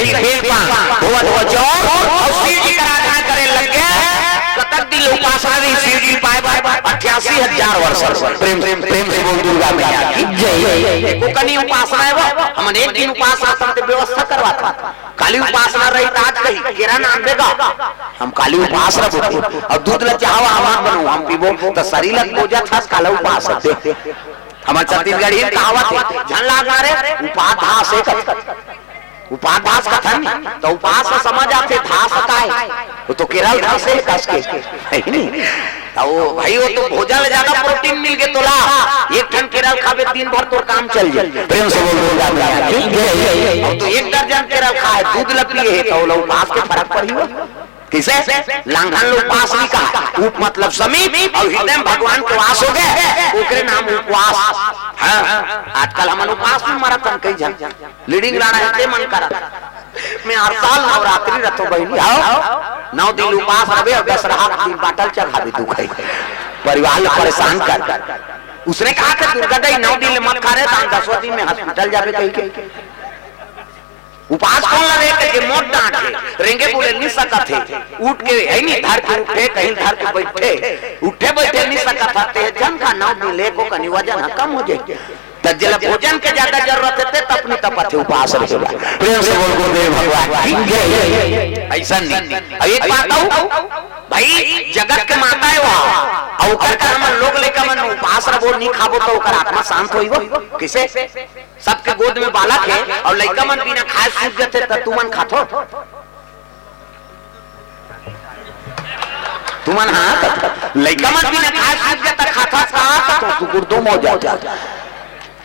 ही फेर पा धोवत हो जोर और शिव जी का आराधना करे लग गया। कतक दिन उपासना रही शिव जी पाए 88,000 वर्ष। प्रेम से बोल दुर्गा मैया की जय। एको कनी उपासना है वो हम एक दिन उपासना करते व्यवस्था करवाता। काली उपासना रही आज कही केरा नाम देगा हम काली उपास रखो और दूध ल चाहवा हमार बनो हम पीबो तो शरीर लग बोझा था काला उपास दे हमार छत्तीसगढ़ ही कहावत है झन लगा रे उपाधास है उपाधास कथन तो उपास समझ आते धास का है वो तो केरल घास है कस के है नहीं तो भाई वो तो भोजन ज्यादा प्रोटीन मिल गए तोला एक टन केरल खावे दिन भर तो काम चल जाए। प्रेम से बोल अब तो 1 दर्जन केरल खाए दूध ल पिए तो उपास के फर्क पड़ी हो किसे लांघन लोग पास नहीं कहा उप मतलब समीप और हृदय में भगवान के वास हो गए ओकरे नाम उपवास। हाँ आजकल हम उपवास में मरा तन कई जन लीडिंग लाना है मन करा मैं हर साल नवरात्रि रखो बहनी आओ 9 दिन उपवास रहे और 10 रात दिन बाटल चढ़ा भी तू खाई परिवार परेशान कर उसने कहा कि दुर्गा दाई 9 दिन मत खा रहे 10वें दिन में हॉस्पिटल जाके कहीं के उपास कौन लगे के मोट डांटे रेंगे बोले नहीं सकत थे उठ के है नहीं धर के उठे कहीं धर के बैठे उठे बैठे नहीं सकत थे जन का 9 दिन ले को कनी वजन कम हो जाए तजल भोजन के ज्यादा जरूरत है तपनी तपथे उपास रहेगा। प्रेम से बोल गुरुदेव भगवान ऐसा नहीं। एक बात कहूं भाई जगत के माता है वहां और ओकर कर्म लोग लेकर मन उपास रहो नहीं खाबो तो ओकर आत्मा शांत होइबो किसे सबके गोद में बालक है और लइका मन बिना खाए सूख जाते त तू मन खाथो तू मन हां लइका मन बिना खाए सूख जाता खाता का तू गुर्दो मो जा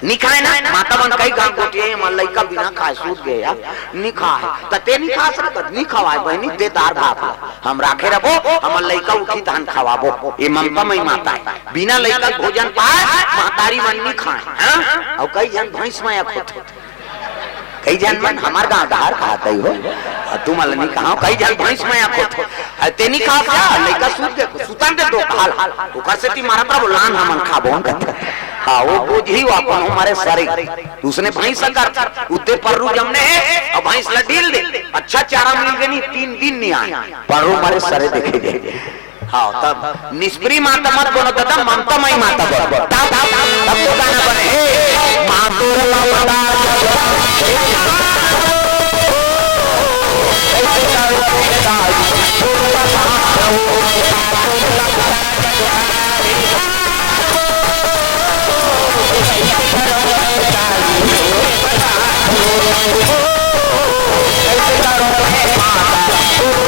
नहीं खाए ना माता मन कई गांव गोटिए मन लइका बिना खाए सूत गए यार नहीं खाए तते नहीं खा सकत नहीं खवाए बहनी दे दार भात हम राखे रहो हम लइका उठी धान खवाबो ये ममता मई माता है बिना लइका भोजन पाए मातारी मन नहीं खाए हां और कई जन भैंस में खुद कई जन मन हमार गांव धार खाते हो तू मन नहीं कहा कई जन भैंस में खुद ते नहीं खा क्या लइका सूत दे सुतन दे दो हाल ओकर से ती मारा पर लान हमन खाबो हाँ वो बुझी अपन हमारे सारे उसने भैंस कर उते पर्रू जमने है और भैंस लडील दे अच्छा चारा मिल गई 3 दिन नहीं आए पर्रू हमारे सारे देखे गए। हाँ तब निष्प्री माता मत बोलो दादा ममता मई माता बोलो तब तो गाना बने मातो Oh